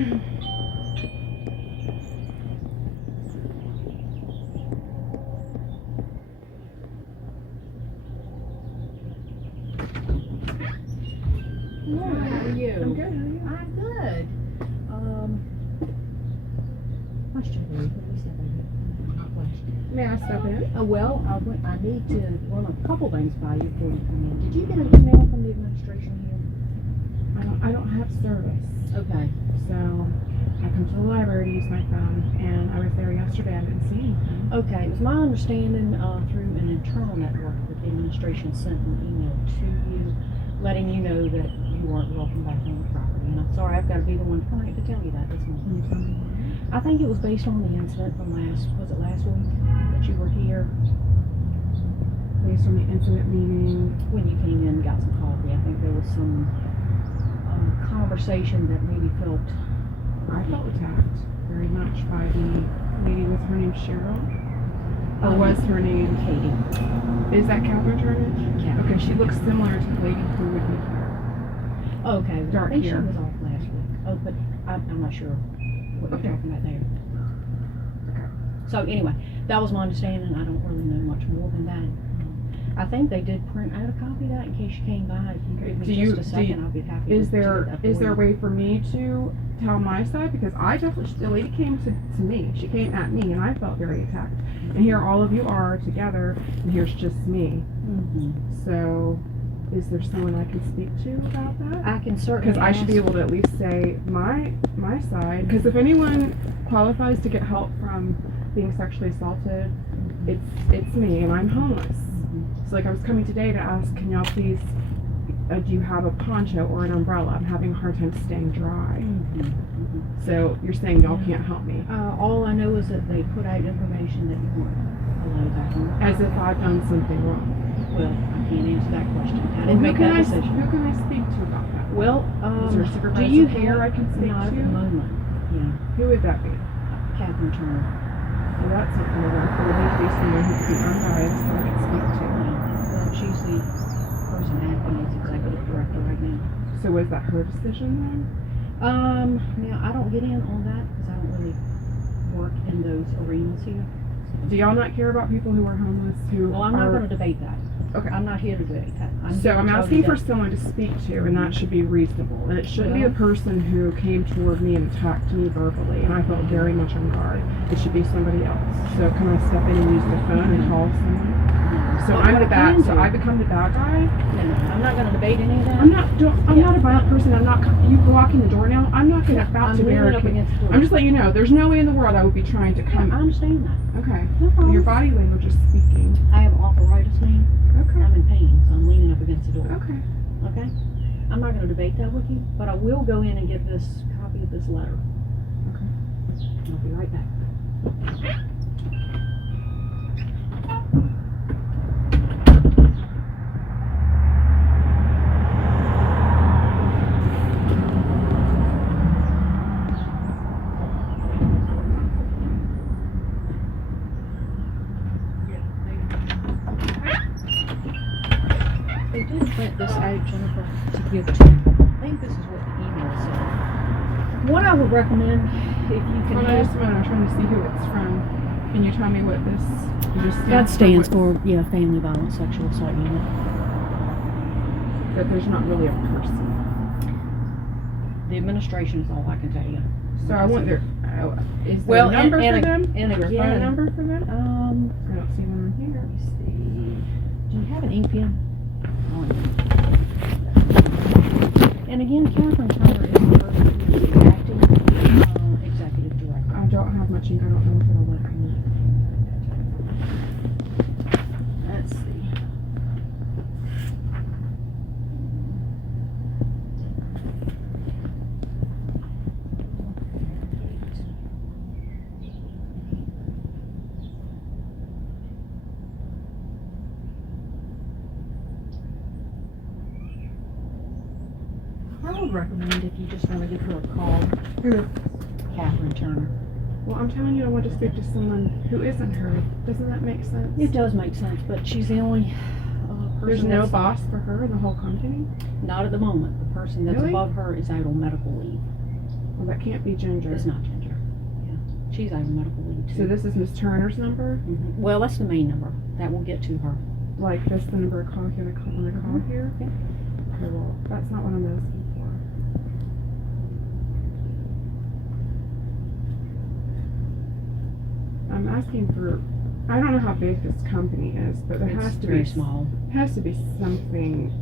How are you? I'm good. How are you? I'm good. Question for you. Let me step in here. Not question. May I step in? Well, I need to run a couple things by you before you come in. Did you get an email from the administration I don't have service, here? Okay. so I come to the library to use my phone, and I was there yesterday. I didn't see anything. Okay. It was my understanding through an internal network that the administration sent an email to you letting you know that you weren't welcome back on the property. And I'm sorry, I've got to be the one tonight to tell you that this morning. Can you tell me why? I think it was based on the incident from last week that you were here Based on the incident, meaning when you came in and got some coffee. I think there was some conversation that maybe felt. I felt attacked very much by the lady. Was her name Cheryl? Or was her name Katie? Is that Catherine Turner? Catherine. Okay, she looks similar to the lady who would be here. Okay. Well, Dark I think hair. she was off last week. Oh, but I'm not sure what you're Okay. talking about there. Okay. So anyway, that was my understanding. I don't really know much more than that. I think they did print out a copy of that in case you came by. If you Okay, give me do you- just a do you- second, I'll be happy Is to there get that is for there a you. way for me to tell my side? Because I definitely, the lady came to me. She came at me, and I felt very attacked. And here all of you are together, and here's just me. Mhm. So, is there someone I can speak to about that? I can certainly. Because I should be ask- able to at least say my side. Because if anyone qualifies to get help from being sexually assaulted, it's me, and I'm homeless. Mhm. So like I was coming today to ask, can y'all please, do you have a poncho or an umbrella? I'm having a hard time staying dry. Mhm. Mhm. So you're saying y'all can't help me? All I know is that they put out information that you weren't allowed back on. As if I've done something wrong. Well, I can't answer that question. I Well, didn't make that decision. Who can I speak to about that? Well, Is there a do supervisor you here I can speak not at to? the moment? Yeah, Who would that be? Catherine Turner. Well, that's something that there would need to be someone who could be unbiased that I could speak to. Well, she's the person acting as executive director right now. So was that her decision Now I don't get in on that because I don't really work in those arenas here. then? Do y'all not care about people who are homeless who Well, I'm not are... going to debate that. Okay. I'm not here to debate that. So here I'm to tell asking you for that- someone to speak to, and that should be reasonable. And it shouldn't be Well- a person who came toward me and attacked me verbally, and I felt very much on guard. It should be somebody else. So can I step in and use the phone and call someone? So But I'm what the I bad. can So do- I become the bad guy. No, I'm not going to debate any of that. I'm not a violent person. I'm not. You blocking the door now. I'm not going Yeah, about I'm to leaning up barricade. against the door. I'm just letting you know. There's no way in the world I would be trying to Yeah, come. I understand that. Okay. No problem. Your body language is speaking. I have arthritis now. Okay. I'm in pain, so I'm leaning up against the door. Okay. Okay? I'm not going to debate that with you, but I will go in and get this copy of this letter. Okay. I'll be right back. They did print this out, Jennifer, to give to you. I think this is what the email said. What I would recommend, if you can Hold on have... just a minute. I'm trying to see who it's from. Can you tell me what this? That stands for, Family Violence Sexual Assault Unit. That there's not really a person. The administration is all I can tell you. So I want their. Is there Well, a number and for them? and Is there a again- phone number for them? I don't see one Let here. me see. Do you have an ink pen? And again, Catherine Turner is the person who is the acting executive director. I don't have much ink. I don't know if it'll let me. Let's see. I would recommend if you just want to give her a call, Who? Catherine Turner. Well, I'm telling you, I want to speak to someone who isn't her. Doesn't that make sense? It does make sense, but she's the only person There's no that's boss for her in the whole company. not at the moment. The person that's Really? above her is out on medical leave. Well, that can't be Ginger. It's not Ginger. Yeah. She's our medical lead too. So this is Miss Turner's number? Mhm. Well, that's the main number. That will get to her. Like this the number I call when I call here? Yeah. Okay, well, that's not what I'm asking for. I'm asking for, I don't know how big this company is, but there It's has to very be small. has to be something.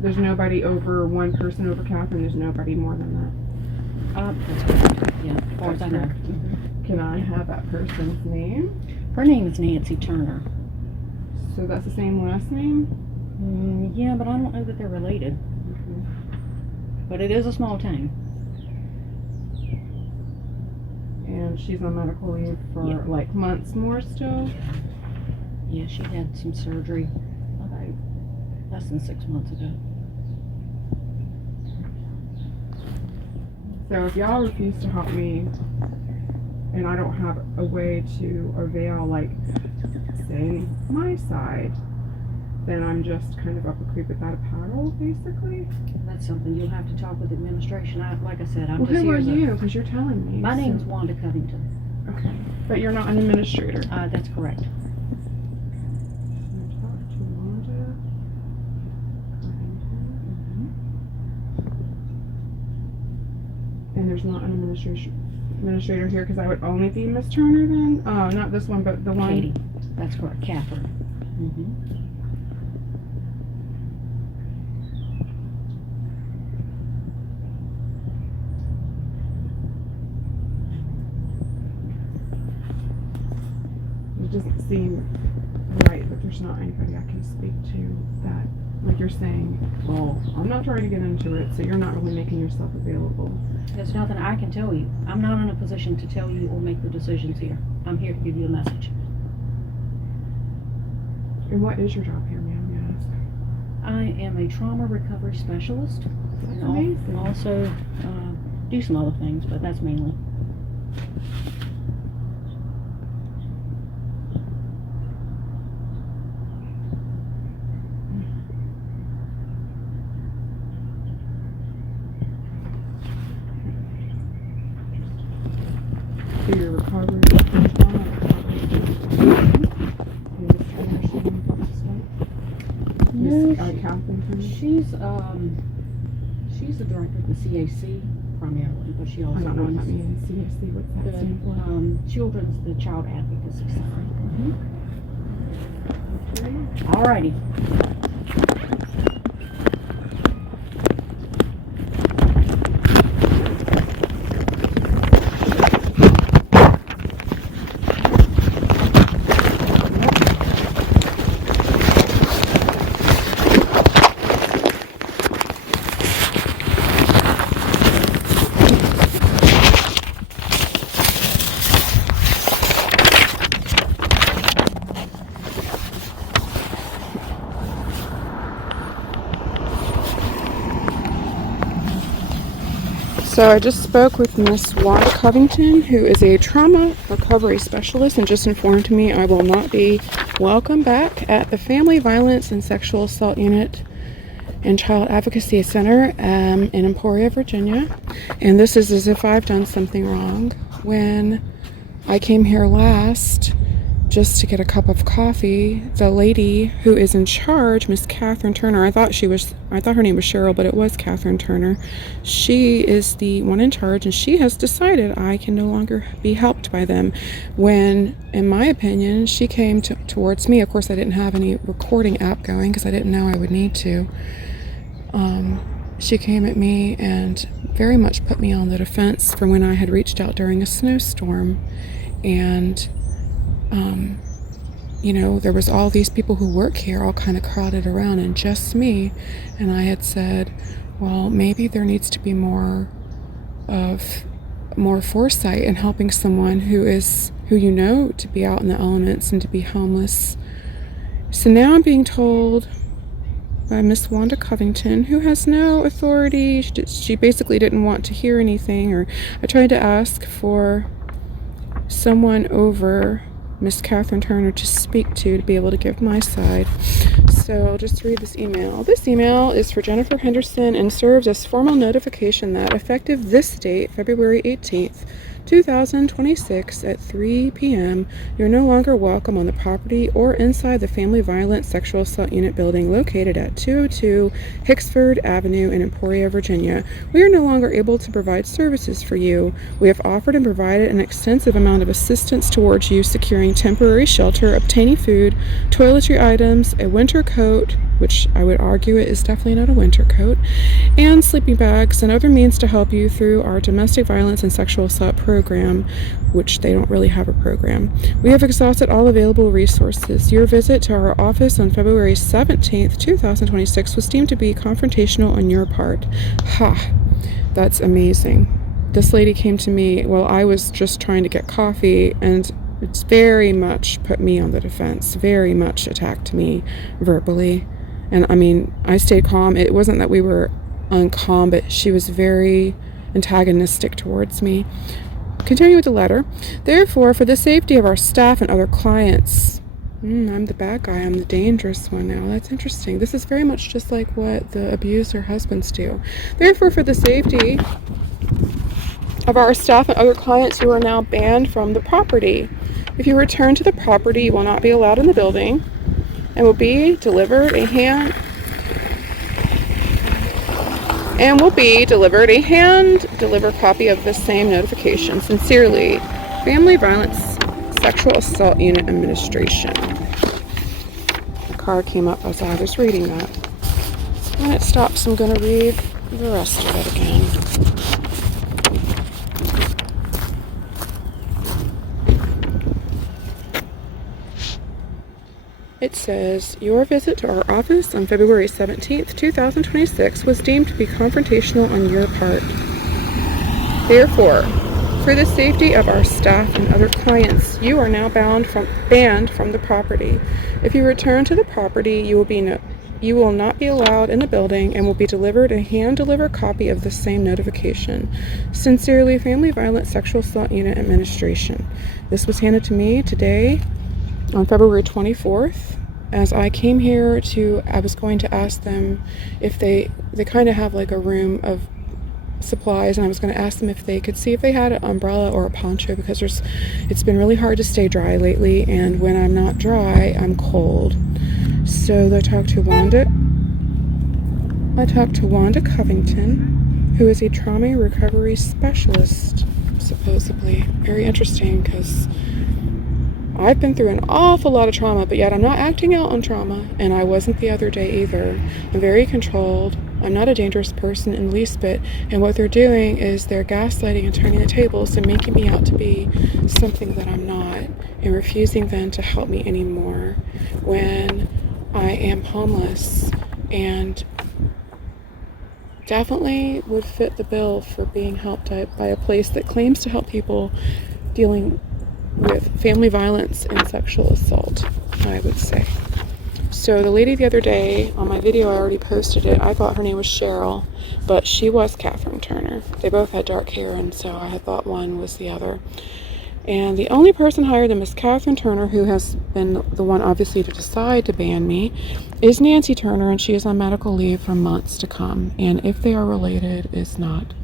There's nobody over one person over Catherine. There's nobody more than that. That's correct. Yeah, as far as I know. That's Can I have that person's name? Her name is Nancy Turner. So that's the same last name? Yeah, but I don't know that they're related. But it is a small town. And she's on medical leave for Yeah. like months more still? Yeah, she had some surgery about less than 6 months ago. So if y'all refuse to help me and I don't have a way to avail, like, say, my side, then I'm just kind of up a creek without a paddle, basically? That's something you'll have to talk with administration. Like I said, I'm Well, just who here are as a... you? Because you're telling me. My so- name's Wanda Covington. Okay. But you're not an administrator. That's correct. Talk to Wanda Covington. And there's not an administrator here because I would only be Miss Turner then? Oh, not this one, but the one. Katie. That's correct. Catherine. It doesn't seem right that there's not anybody I can speak to that, like you're saying, well, I'm not trying to get into it, so you're not really making yourself available. There's nothing I can tell you. I'm not in a position to tell you or make the decisions here. I'm here to give you a message. And what is your job here, ma'am, may I ask? I am a trauma recovery specialist. That's And amazing. Also do some other things, but that's mainly. So your recovery from trauma Miss Catherine Turner? She's the director of the CAC primarily, but she also I don't know what that runs means. CSC, what's that the stand for? Children's the Child Advocacy Center. Okay. Alrighty. So I just spoke with Miss Wanda Covington, who is a trauma recovery specialist, and just informed me I will not be welcome back at the Family Violence and Sexual Assault Unit and Child Advocacy Center in Emporia, Virginia. And this is as if I've done something wrong. When I came here last just to get a cup of coffee, the lady who is in charge, Miss Catherine Turner, I thought her name was Cheryl, but it was Catherine Turner. She is the one in charge, and she has decided I can no longer be helped by them. When, in my opinion, she came towards me. Of course, I didn't have any recording app going because I didn't know I would need to. She came at me and very much put me on the defense from when I had reached out during a snowstorm. And there was all these people who work here all kind of crowded around and just me. And I had said, well, maybe there needs to be more foresight in helping someone who to be out in the elements and to be homeless. So now I'm being told by Miss Wanda Covington, who has no authority. She basically didn't want to hear anything, or I tried to ask for someone over Miss Catherine Turner to speak to be able to give my side. So I'll just read this email. This email is for Jennifer Henderson and serves as formal notification that effective this date, February 18th, 2026 at 3 p.m., you're no longer welcome on the property or inside the Family Violence Sexual Assault Unit building located at 202 Hicksford Avenue in Emporia, Virginia. We are no longer able to provide services for you. We have offered and provided an extensive amount of assistance towards you securing temporary shelter, obtaining food, toiletry items, a winter coat, which I would argue it is definitely not a winter coat, and sleeping bags and other means to help you through our domestic violence and sexual assault program, which they don't really have a program. We have exhausted all available resources. Your visit to our office on February 17th, 2026 was deemed to be confrontational on your part. Ha! That's amazing. This lady came to me while I was just trying to get coffee, and it's very much put me on the defense, very much attacked me verbally. And I mean, I stayed calm. It wasn't that we were uncalm, but she was very antagonistic towards me. Continue with the letter. Therefore, for the safety of our staff and other clients, I'm the bad guy. I'm the dangerous one now. That's interesting. This is very much just like what the abuser husbands do. Therefore, for the safety of our staff and other clients, you are now banned from the property. If you return to the property, you will not be allowed in the building and will be delivered a hand-delivered copy of the same notification. Sincerely, Family Violence Sexual Assault Unit Administration. The card came up as I was reading that. When it stops, I'm going to read the rest of it again. It says, your visit to our office on February 17th, 2026 was deemed to be confrontational on your part. Therefore, for the safety of our staff and other clients, you are now banned from the property. If you return to the property, you will not be allowed in the building and will be delivered a hand-delivered copy of the same notification. Sincerely, Family Violence Sexual Assault Unit Administration. This was handed to me today on February 24th. As I came here I was going to ask them if they kind of have like a room of supplies, and I was going to ask them if they could see if they had an umbrella or a poncho, because it's been really hard to stay dry lately, and when I'm not dry, I'm cold. So I talked to Wanda Covington, who is a trauma recovery specialist, supposedly. Very interesting, because I've been through an awful lot of trauma, but yet I'm not acting out on trauma, and I wasn't the other day either. I'm very controlled. I'm not a dangerous person in the least bit, and what they're doing is they're gaslighting and turning the tables and making me out to be something that I'm not, and refusing then to help me anymore when I am homeless and definitely would fit the bill for being helped by a place that claims to help people dealing with family violence and sexual assault, I would say. So the lady the other day, on my video, I already posted it. I thought her name was Cheryl, but she was Catherine Turner. They both had dark hair, and so I had thought one was the other. And the only person higher than Miss Catherine Turner, who has been the one obviously to decide to ban me, is Nancy Turner, and she is on medical leave for months to come. And if they are related, is not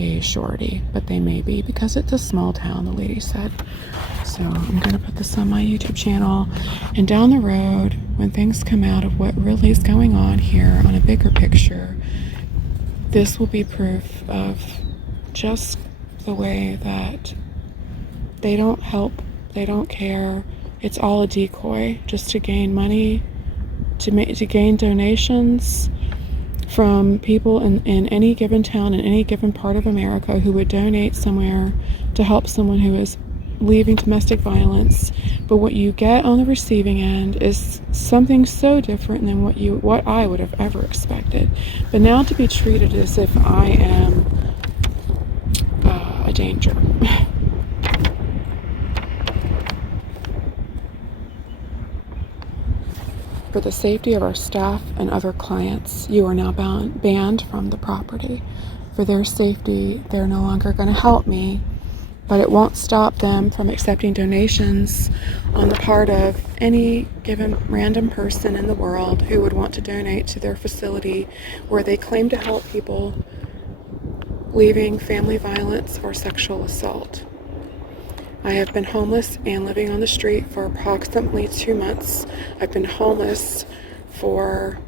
a surety, but they may be, because it's a small town, the lady said. So I'm going to put this on my YouTube channel, and down the road, when things come out of what really is going on here on a bigger picture, this will be proof of just the way that they don't help, they don't care. It's all a decoy just to gain money, to gain donations from people in any given town, in any given part of America, who would donate somewhere to help someone who is leaving domestic violence. But what you get on the receiving end is something so different than what I would have ever expected. But now to be treated as if I am a danger. For the safety of our staff and other clients, you are now banned from the property. For their safety, they're no longer going to help me, but it won't stop them from accepting donations on the part of any given random person in the world who would want to donate to their facility where they claim to help people leaving family violence or sexual assault. I have been homeless and living on the street for approximately 2 months. I've been homeless for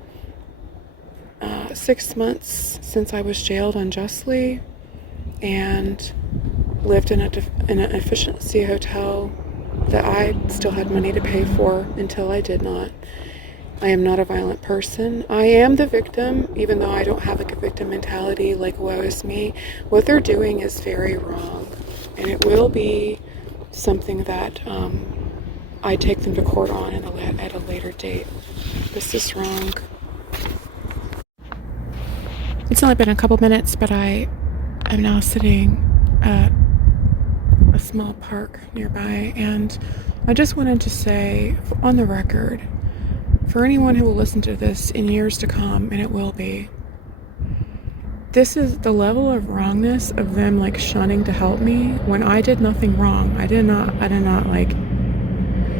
6 months since I was jailed unjustly, and lived in an efficiency hotel that I still had money to pay for until I did not. I am not a violent person. I am the victim, even though I don't have like a victim mentality like woe is me. What they're doing is very wrong, and it will be something that I take them to court on at a later date. This is wrong. It's only been a couple minutes, but I am now sitting at a small park nearby, and I just wanted to say on the record, for anyone who will listen to this in years to come, and it will be, this is the level of wrongness of them like shunning to help me when I did nothing wrong. I did not like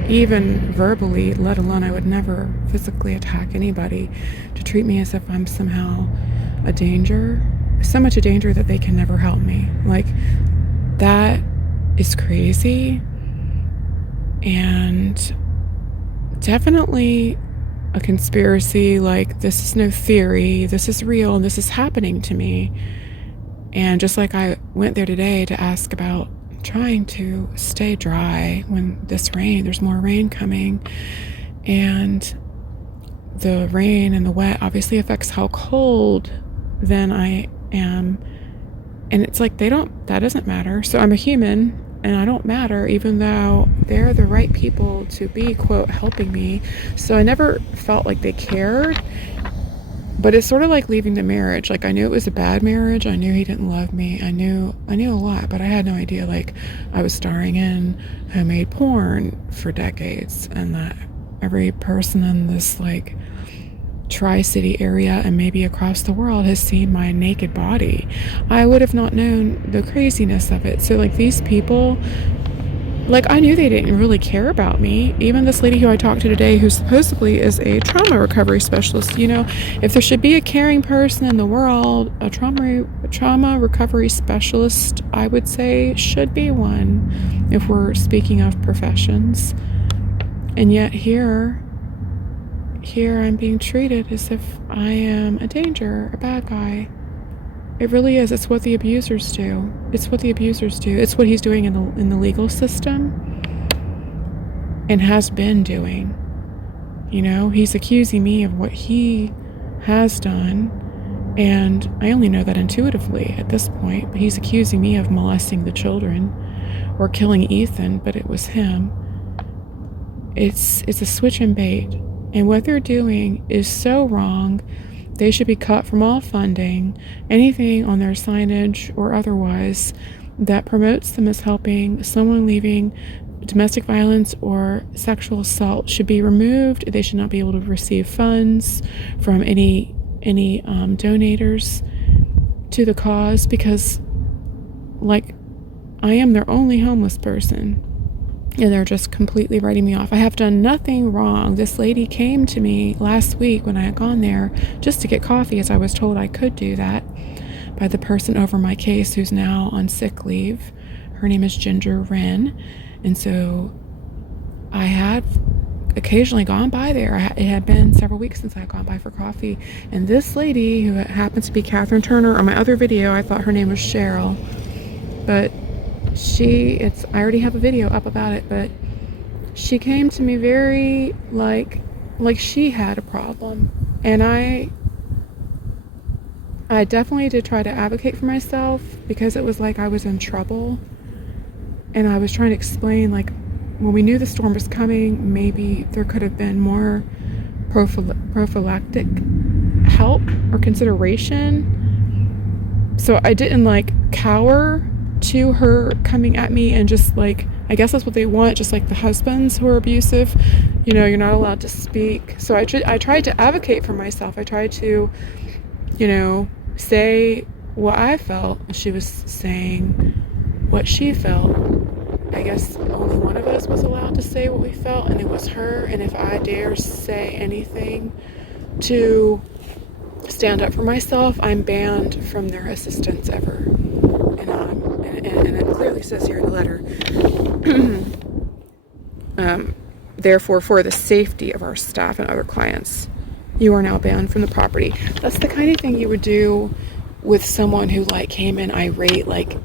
even verbally, let alone I would never physically attack anybody, to treat me as if I'm somehow a danger, so much a danger that they can never help me. Like, that is crazy, and definitely a conspiracy. Like, this is no theory, this is real, and this is happening to me. And just like I went there today to ask about trying to stay dry when there's more rain coming, and the rain and the wet obviously affects how cold then I am, and it's like that doesn't matter. So I'm a human and I don't matter, even though they're the right people to be, quote, helping me. So I never felt like they cared. But it's sort of like leaving the marriage. Like, I knew it was a bad marriage. I knew he didn't love me. I knew a lot, but I had no idea, like, I was starring in homemade porn for decades, and that every person in this, like, Tri-City area and maybe across the world has seen my naked body. I would have not known the craziness of it. So, like, these people, like, I knew they didn't really care about me. Even this lady who I talked to today, who supposedly is a trauma recovery specialist, you know, if there should be a caring person in the world, a trauma recovery specialist, I would say, should be one, if we're speaking of professions. And yet here I'm being treated as if I am a danger, a bad guy. It really is. It's what the abusers do. It's what he's doing in the legal system, and has been doing. You know, he's accusing me of what he has done, and I only know that intuitively at this point, but he's accusing me of molesting the children or killing Ethan, but it was him. It's a switch and bait. And what they're doing is so wrong. They should be cut from all funding. Anything on their signage or otherwise that promotes them as helping someone leaving domestic violence or sexual assault should be removed. They should not be able to receive funds from any donators to the cause, because, like, I am their only homeless person. And they're just completely writing me off. I have done nothing wrong. This lady came to me last week when I had gone there just to get coffee, as I was told I could do that by the person over my case, who's now on sick leave. Her name is Ginger Wren. And so I had occasionally gone by there. It had been several weeks since I had gone by for coffee. And this lady, who happens to be Catherine Turner, on my other video, I thought her name was Cheryl. But I already have a video up about it, but she came to me very like she had a problem. And I definitely did try to advocate for myself, because it was like I was in trouble. And I was trying to explain, like, when we knew the storm was coming, maybe there could have been more prophylactic help or consideration. So I didn't, like, cower to her coming at me and just, like, I guess that's what they want, just like the husbands who are abusive, you know, you're not allowed to speak. So I tried to advocate for myself. I tried to, you know, say what I felt. She was saying what she felt. I guess only one of us was allowed to say what we felt, and it was her. And if I dare say anything to stand up for myself, I'm banned from their assistance ever. And it clearly says here in the letter, therefore, for the safety of our staff and other clients, you are now banned from the property. That's the kind of thing you would do with someone who like came in irate. Like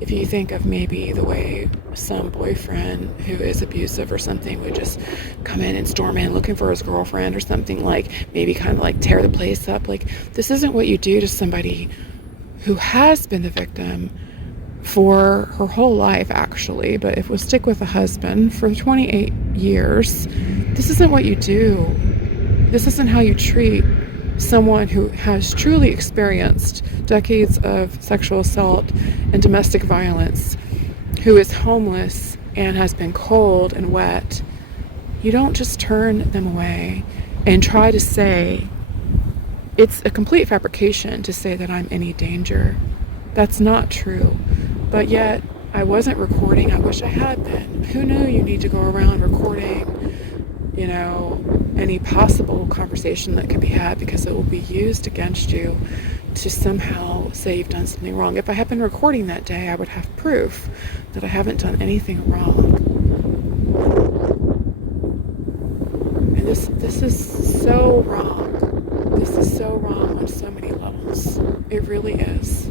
if you think of maybe the way some boyfriend who is abusive or something would just come in and storm in looking for his girlfriend or something, like maybe kind of like tear the place up. Like this isn't what you do to somebody who has been the victim for her whole life, actually, but if we'll stick with the husband for 28 years, this isn't what you do. This isn't how you treat someone who has truly experienced decades of sexual assault and domestic violence, who is homeless and has been cold and wet. You don't just turn them away and try to say, it's a complete fabrication to say that I'm any danger. That's not true. But yet, I wasn't recording. I wish I had been. Who knew you need to go around recording, any possible conversation that could be had, because it will be used against you to somehow say you've done something wrong. If I had been recording that day, I would have proof that I haven't done anything wrong. And this is so wrong. This is so wrong on so many levels. It really is.